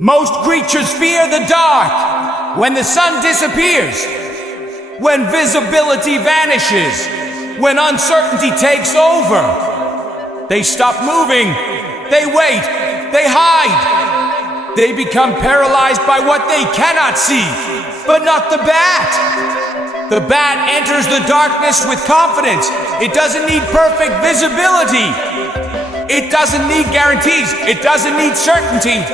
Most creatures fear the dark. When the sun disappears, when visibility vanishes, when uncertainty takes over, they stop moving, they wait, they hide. They become paralyzed by what they cannot see, but not the bat. The bat enters the darkness with confidence. It doesn't need perfect visibility. It doesn't need guarantees. It doesn't need certainty.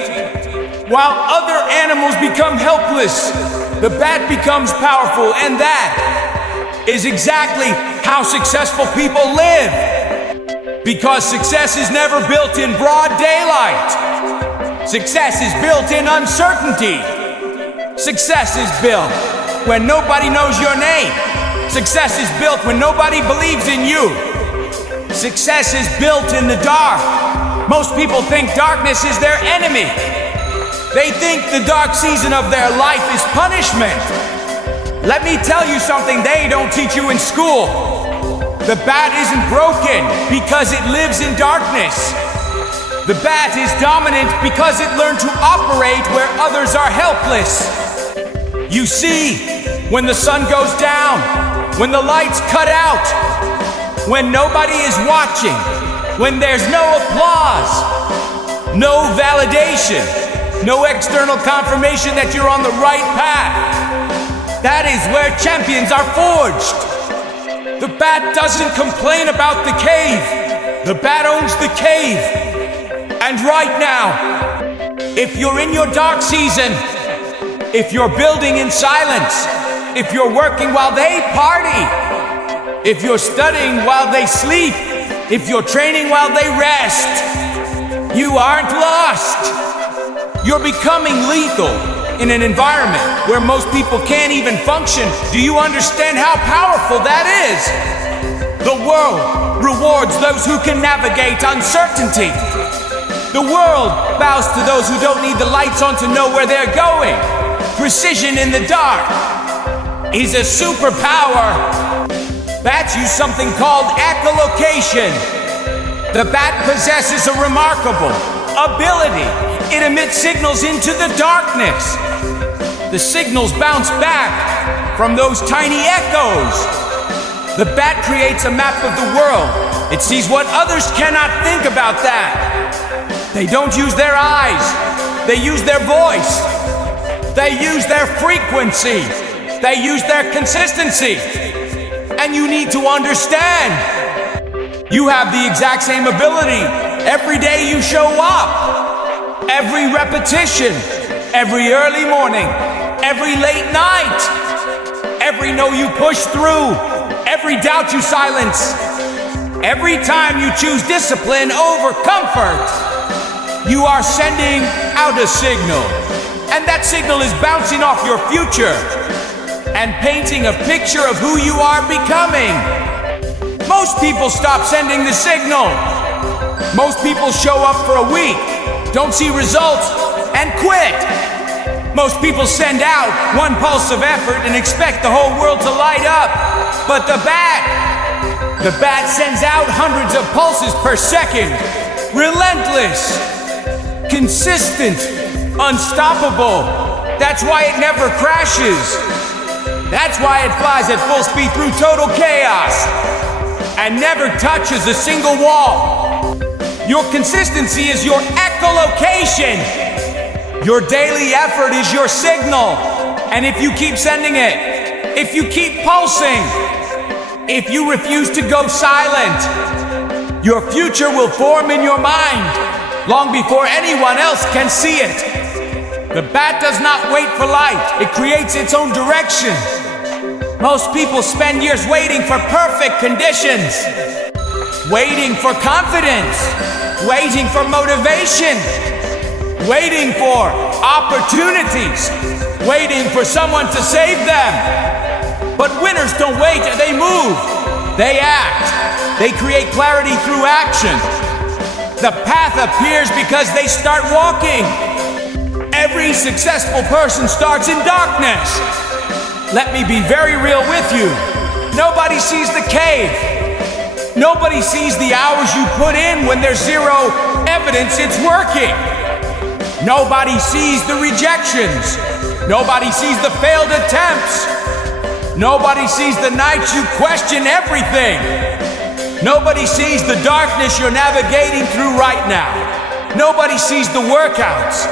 While other animals become helpless, the bat becomes powerful, and that is exactly how successful people live. Because success is never built in broad daylight. Success is built in uncertainty. Success is built when nobody knows your name. Success is built when nobody believes in you. Success is built in the dark. Most people think darkness is their enemy. They think the dark season of their life is punishment. Let me tell you something they don't teach you in school. The bat isn't broken because it lives in darkness. The bat is dominant because it learned to operate where others are helpless. You see, when the sun goes down, when the lights cut out, when nobody is watching, when there's no applause, no validation, no external confirmation that you're on the right path, that is where champions are forged. The bat doesn't complain about the cave. The bat owns the cave. And right now, if you're in your dark season, if you're building in silence, if you're working while they party, if you're studying while they sleep, if you're training while they rest, you aren't lost. You're becoming lethal in an environment where most people can't even function. Do you understand how powerful that is? The world rewards those who can navigate uncertainty. The world bows to those who don't need the lights on to know where they're going. Precision in the dark is a superpower. Bats use something called echolocation. The bat possesses a remarkable ability. It emits signals into the darkness. The signals bounce back from those tiny echoes. The bat creates a map of the world. It sees what others cannot think about that. They don't use their eyes. They use their voice. They use their frequency. They use their consistency. And you need to understand, you have the exact same ability every day you show up. Every repetition, every early morning, every late night, every no you push through, every doubt you silence, every time you choose discipline over comfort, you are sending out a signal. And that signal is bouncing off your future and painting a picture of who you are becoming. Most people stop sending the signal. Most people show up for a week, don't see results, and quit. Most people send out one pulse of effort and expect the whole world to light up. But the bat sends out hundreds of pulses per second. Relentless, consistent, unstoppable. That's why it never crashes. That's why it flies at full speed through total chaos and never touches a single wall. Your consistency is your echolocation. Your daily effort is your signal. And if you keep sending it, if you keep pulsing, if you refuse to go silent, your future will form in your mind long before anyone else can see it. The bat does not wait for light. It creates its own direction. Most people spend years waiting for perfect conditions, waiting for confidence, waiting for motivation, waiting for opportunities, waiting for someone to save them. But winners don't wait, they move, they act, they create clarity through action. The path appears because they start walking. Every successful person starts in darkness. Let me be very real with you. Nobody sees the cave. Nobody sees the hours you put in when there's zero evidence it's working. Nobody sees the rejections. Nobody sees the failed attempts. Nobody sees the nights you question everything. Nobody sees the darkness you're navigating through right now. Nobody sees the workouts.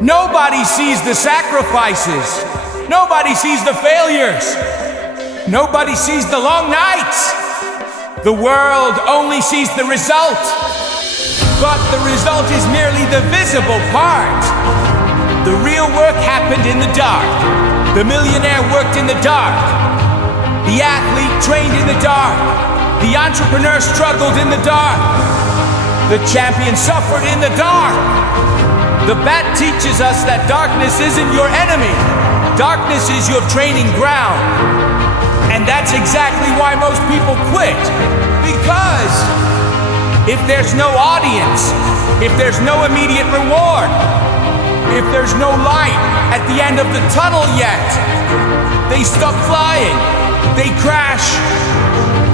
Nobody sees the sacrifices. Nobody sees the failures. Nobody sees the long nights. The world only sees the result. But the result is merely the visible part. The real work happened in the dark. The millionaire worked in the dark. The athlete trained in the dark. The entrepreneur struggled in the dark. The champion suffered in the dark. The bat teaches us that darkness isn't your enemy. Darkness is your training ground. And that's exactly why most people quit. Because if there's no audience, if there's no immediate reward, if there's no light at the end of the tunnel yet, they stop flying, they crash,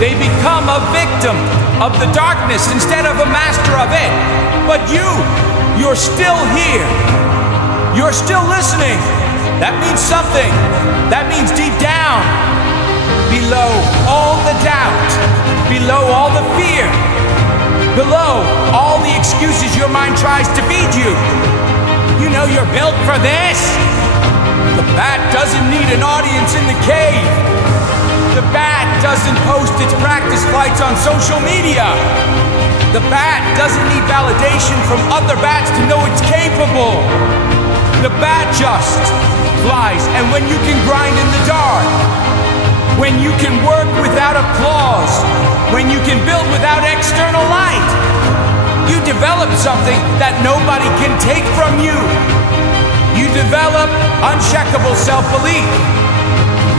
they become a victim of the darkness instead of a master of it. But you're still here. You're still listening. That means something. That means deep down, below all the doubt, below all the fear, below all the excuses your mind tries to feed you, you know you're built for this. The bat doesn't need an audience in the cave. The bat doesn't post its practice flights on social media. The bat doesn't need validation from other bats to know it's capable. The bat just flies, and when you can grind in the dark, when you can work without applause, when you can build without external light, you develop something that nobody can take from you. You develop uncheckable self-belief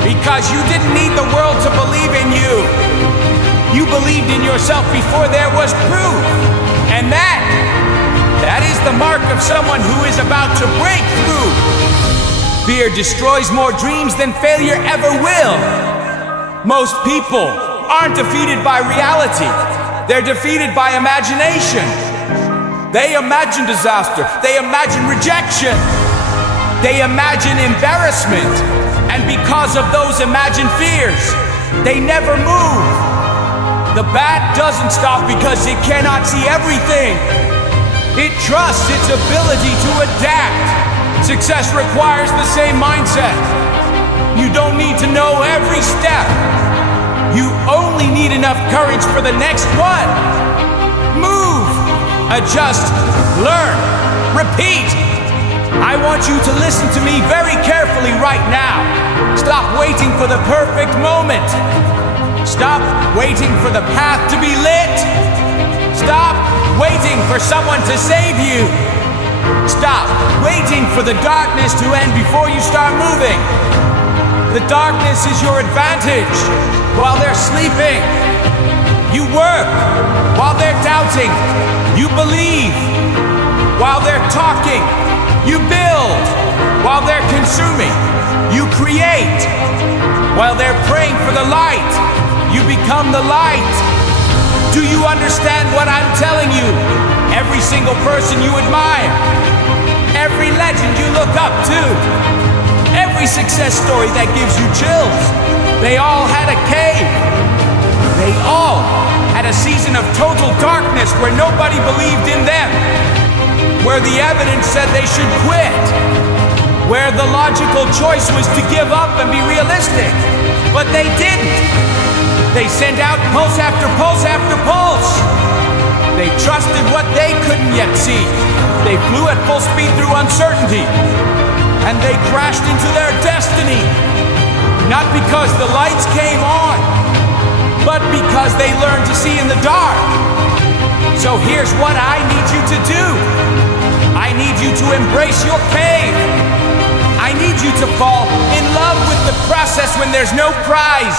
because you didn't need the world to believe in you. You believed in yourself before there was proof. And that is the mark of someone who is about to break through. Fear destroys more dreams than failure ever will. Most people aren't defeated by reality. They're defeated by imagination. They imagine disaster. They imagine rejection. They imagine embarrassment. And because of those imagined fears, they never move. The bat doesn't stop because it cannot see everything. It trusts its ability to adapt. Success requires the same mindset. You don't need to know every step. You only need enough courage for the next one. Move, adjust, learn, repeat. I want you to listen to me very carefully right now. Stop waiting for the perfect moment. Stop waiting for the path to be lit. Stop waiting for someone to save you. Stop waiting for the darkness to end before you start moving. The darkness is your advantage while they're sleeping. You work while they're doubting. You believe while they're talking. You build while they're consuming. You create while they're praying for the light. You become the light. Do you understand what I'm telling you? Every single person you admire, every legend you look up to, every success story that gives you chills, they all had a cave. They all had a season of total darkness where nobody believed in them, where the evidence said they should quit, where the logical choice was to give up and be realistic, but they didn't. They sent out pulse after pulse after pulse. They trusted what they couldn't yet see. They flew at full speed through uncertainty, and they crashed into their destiny, not because the lights came on, but because they learned to see in the dark. So here's what I need you to do. I need you to embrace your cave. I need you to fall in love with the process when there's no prize.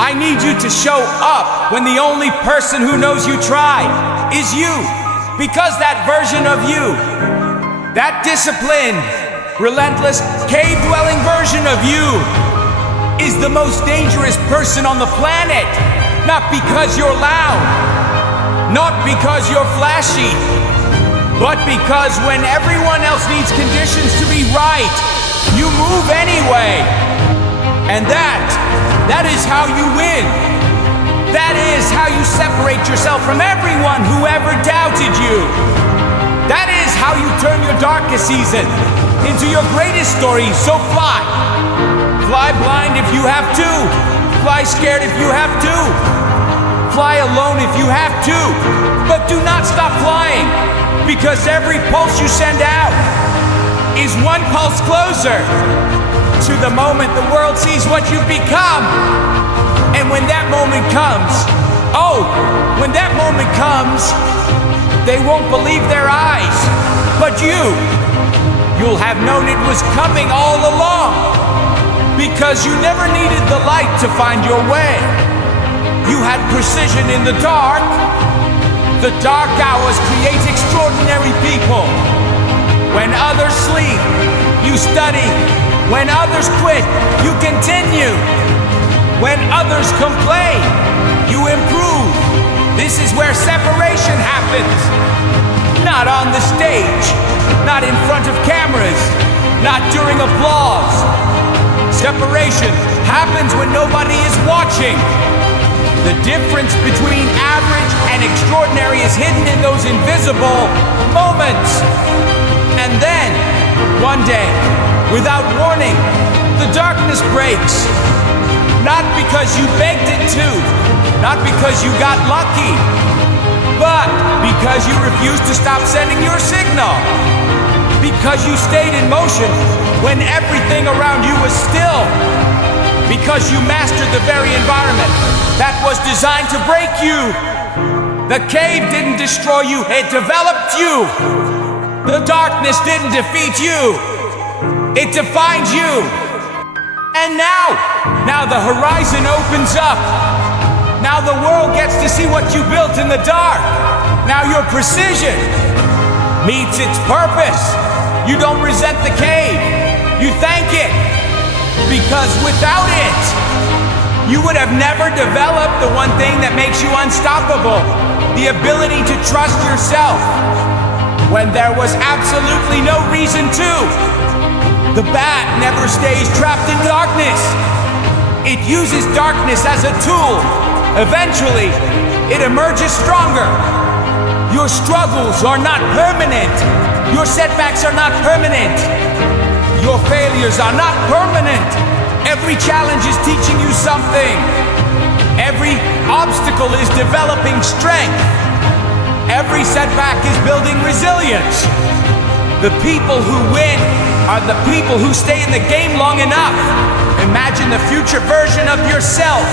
I need you to show up when the only person who knows you tried is you. Because that version of you, that disciplined, relentless, cave-dwelling version of you is the most dangerous person on the planet. Not because you're loud, not because you're flashy, but because when everyone else needs conditions to be right, you move anyway. And that is how you win. That is how you separate yourself from everyone who ever doubted you. That is how you turn your darkest season into your greatest story. So fly. Fly blind if you have to. Fly scared if you have to. Fly alone if you have to. But do not stop flying, because every pulse you send out is one pulse closer to the moment the world sees what you've become. And when that moment comes, when that moment comes, they won't believe their eyes. But you'll have known it was coming all along, because you never needed the light to find your way. You had precision in the dark. The dark hours create extraordinary people. When others sleep, you study. When others quit, you continue. When others complain, you improve. This is where separation happens. Not on the stage, not in front of cameras, not during applause. Separation happens when nobody is watching. The difference between average and extraordinary is hidden in those invisible moments. And then, one day, without warning, the darkness breaks. Not because you begged it to, not because you got lucky, but because you refused to stop sending your signal. Because you stayed in motion when everything around you was still. Because you mastered the very environment that was designed to break you. The cave didn't destroy you, it developed you. The darkness didn't defeat you, it defined you. And now the horizon opens up. Now the world gets to see what you built in the dark. Now your precision meets its purpose. You don't resent the cave, you thank it. Because without it, you would have never developed the one thing that makes you unstoppable. The ability to trust yourself when there was absolutely no reason to. The bat never stays trapped in darkness. It uses darkness as a tool. Eventually, it emerges stronger. Your struggles are not permanent. Your setbacks are not permanent. Your failures are not permanent. Every challenge is teaching you something. Every obstacle is developing strength. Every setback is building resilience. The people who win are the people who stay in the game long enough. Imagine the future version of yourself.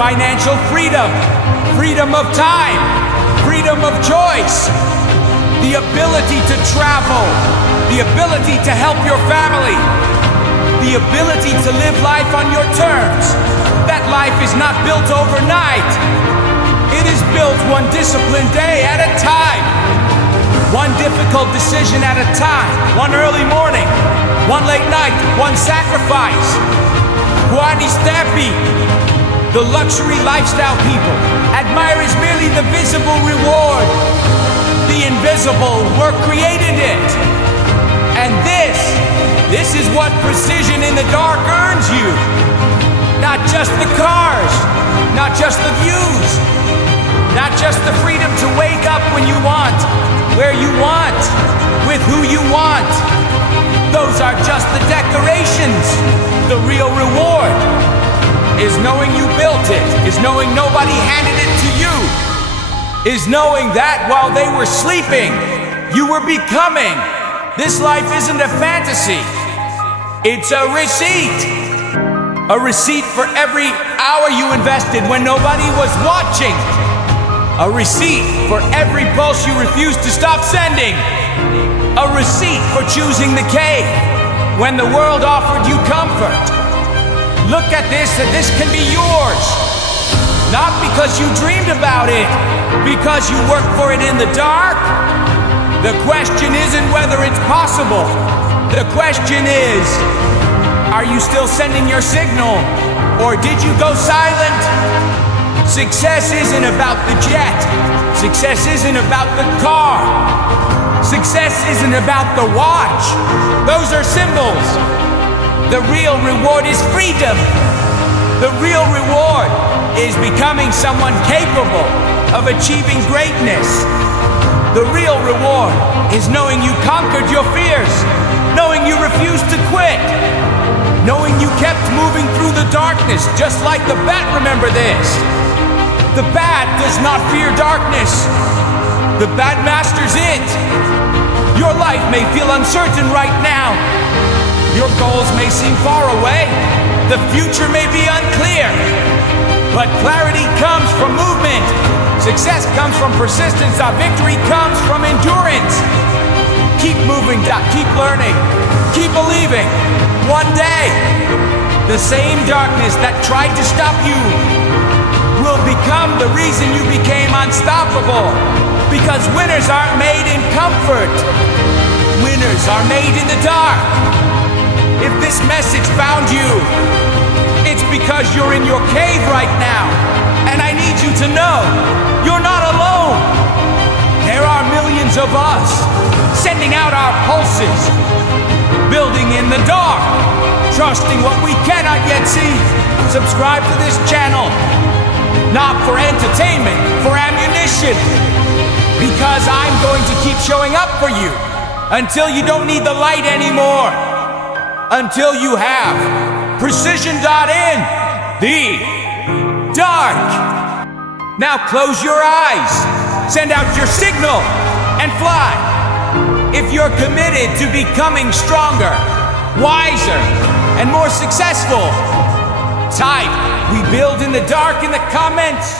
Financial freedom, freedom of time, freedom of choice, the ability to travel, the ability to help your family, the ability to live life on your terms. That life is not built overnight. It is built one disciplined day at a time. One difficult decision at a time. One early morning, one late night, one sacrifice. Guardi Stampi. The luxury lifestyle people admire is merely the visible reward. The invisible work created it. And this is what precision in the dark earns you. Not just the cars, not just the views, not just the freedom to wake up when you want, where you want, with who you want. Those are just the decorations. The real reward is knowing you built it, is knowing nobody handed it to you, is knowing that while they were sleeping, you were becoming. This life isn't a fantasy, it's a receipt. A receipt for every hour you invested when nobody was watching. A receipt for every pulse you refused to stop sending. A receipt for choosing the cave when the world offered you comfort. Look at this, and this can be yours. Not because you dreamed about it, because you worked for it in the dark. The question isn't whether it's possible. The question is, are you still sending your signal, or did you go silent? Success isn't about the jet. Success isn't about the car. Success isn't about the watch. Those are symbols. The real reward is freedom. The real reward is becoming someone capable of achieving greatness. The real reward is knowing you conquered your fears, knowing you refused to quit, knowing you kept moving through the darkness, just like the bat. Remember this. The bat does not fear darkness. The bat masters it. Your life may feel uncertain right now. Your goals may seem far away. The future may be unclear. But clarity comes from movement. Success comes from persistence. Our victory comes from endurance. Keep moving, Doc. Keep learning. Keep believing. One day, the same darkness that tried to stop you will become the reason you became unstoppable. Because winners aren't made in comfort. Winners are made in the dark. If this message found you, it's because you're in your cave right now. And I need you to know, you're not alone. There are millions of us sending out our pulses, building in the dark, trusting what we cannot yet see. Subscribe to this channel, not for entertainment, for ammunition. Because I'm going to keep showing up for you until you don't need the light anymore. Until you have precision.in, the dark. Now close your eyes, send out your signal, and fly. If you're committed to becoming stronger, wiser, and more successful, type "We build in the dark" in the comments.